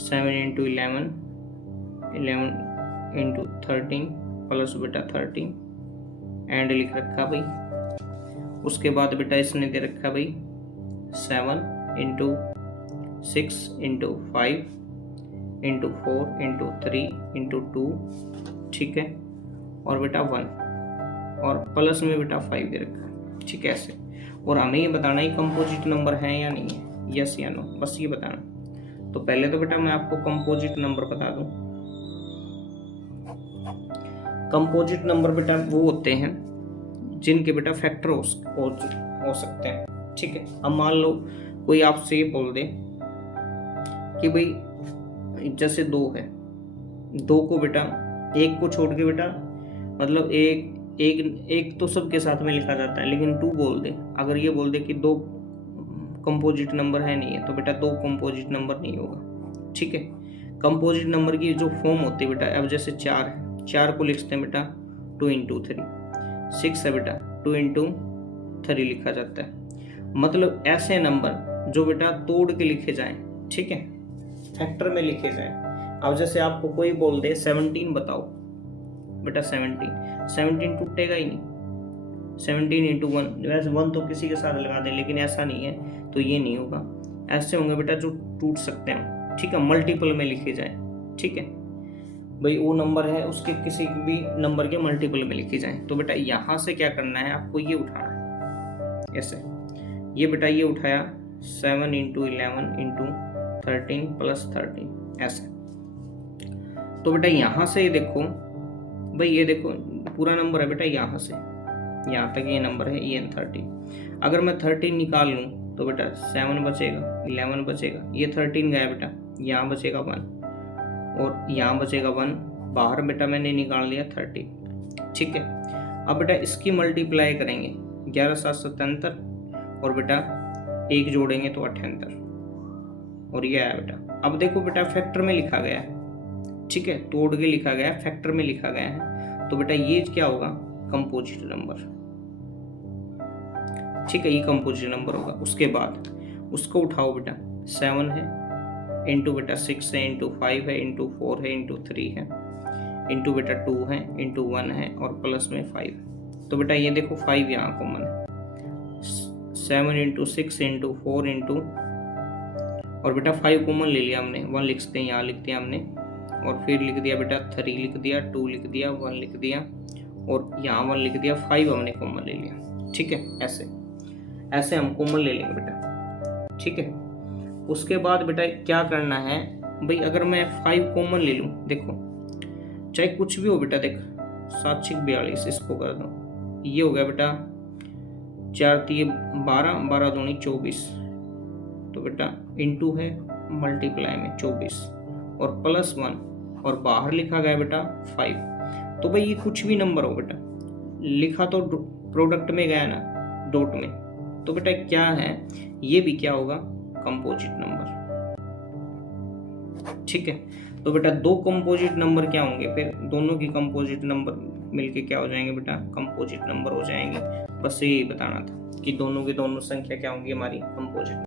7 into 11, 11 into 13 plus बेटा 13 and लिख रखा भाई। उसके बाद बेटा इसने दे रखा भाई 7 into 6 into 5 into 4 into 3 into 2, ठीक है, और बेटा 1 और प्लस में बेटा 5 दे रखा, ठीक है ऐसे। और हमें ये बताना है कंपोजिट नंबर है या नहीं है, यस या नो, बस ये बताना। तो पहले तो बेटा मैं आपको कंपोजिट नंबर बता दूं। कंपोजिट नंबर बेटा वो होते हैं जिनके बेटा फैक्टर हो सकते हैं, ठीक है। अब मान लो कोई आपसे ये बोल दे कि भाई जैसे 2 है, 2 को बेटा 1 को छोड़ के बेटा मतलब एक तो सबके साथ में लिखा जाता है, लेकिन 2 बोल दे, अगर ये बोल दे कि 2 कंपोजिट नंबर है नहीं है, तो बेटा 2 कंपोजिट नंबर नहीं होगा, ठीक है। कंपोजिट नंबर की जो फॉर्म होती है बेटा, अब जैसे 4 है, 4 को लिखते हैं बेटा 2 इंटू 3, 6 है बेटा 2 इंटू 3 लिखा जाता है। मतलब ऐसे नंबर जो बेटा तोड़ के लिखे जाएं, ठीक है, फैक्टर में लिखे जाएं। अब जैसे आपको कोई बोल दे 17 बताओ बेटा, 17 टूटेगा ही नहीं। 17 इंटू 1, वैसे 1 तो किसी के साथ लगा दे, लेकिन ऐसा नहीं है तो ये नहीं होगा। ऐसे होंगे बेटा जो टूट सकते हैं, ठीक है, मल्टीपल में लिखे जाए, ठीक है भाई, वो नंबर है उसके किसी भी नंबर के मल्टीपल में लिखे जाए। तो बेटा यहाँ से क्या करना है, आपको ये उठाना है ऐसे, ये बेटा ये उठाया 7 इंटू 11 इंटू 13 प्लस 13 ऐसे। तो बेटा यहाँ से ये देखो भाई, ये देखो पूरा नंबर है बेटा, यहाँ से यहाँ तक ये नंबर है, ये 30। अगर मैं 13 निकाल लूँ तो बेटा 7 बचेगा, 11 बचेगा, ये 13 गया बेटा, यहाँ बचेगा 1 और यहाँ बचेगा 1, बाहर बेटा मैंने निकाल लिया 30, ठीक है। अब बेटा इसकी मल्टीप्लाई करेंगे, 11 7 77 और बेटा 1 जोड़ेंगे तो 78 और ये आया बेटा। अब देखो बेटा फैक्टर में लिखा गया है, ठीक है, तोड़ के लिखा गया है, फैक्टर में लिखा गया है, तो बेटा ये क्या होगा, कंपोजिट नंबर, ठीक है, ये कंपोजिट नंबर होगा। उसके बाद उसको उठाओ बेटा, 7 है इंटू बेटा 6 है इंटू 5 है इंटू 4 है इंटू 3 है इंटू बेटा 2 है इंटू 1 है और प्लस में 5 है। तो बेटा ये देखो 5 यहाँ कॉमन है, 7 इंटू 6 इंटू 4 इंटू और बेटा 5 कॉमन ले लिया हमने, 1 लिखते हैं, यहाँ लिख दिया हमने और फिर लिख दिया बेटा 3 लिख दिया, 2 लिख दिया, 1 लिख दिया और यहाँ 1 लिख दिया, 5 हमने कॉमन ले लिया, ठीक है। ऐसे हम कॉमन ले लेंगे बेटा, ठीक है। उसके बाद बेटा क्या करना है भाई, अगर मैं 5 कॉमन ले लूँ, देखो चाहे कुछ भी हो बेटा, देख 7 6 42, इसको कर दो, ये हो गया बेटा 4 3 12, 12 दूनी 24, तो बेटा इंटू है मल्टीप्लाई में 24 और प्लस 1 और बाहर लिखा गया बेटा 5। तो भाई ये कुछ भी नंबर हो बेटा, लिखा तो प्रोडक्ट में गया ना, डॉट में, तो बेटा क्या है, ये भी क्या होगा, कंपोजिट नंबर, ठीक है। तो बेटा 2 कंपोजिट नंबर क्या होंगे, फिर दोनों की कंपोजिट नंबर मिलके क्या हो जाएंगे बेटा, कंपोजिट नंबर हो जाएंगे। बस यही बताना था कि दोनों की दोनों संख्या क्या होंगी हमारी, कंपोजिट।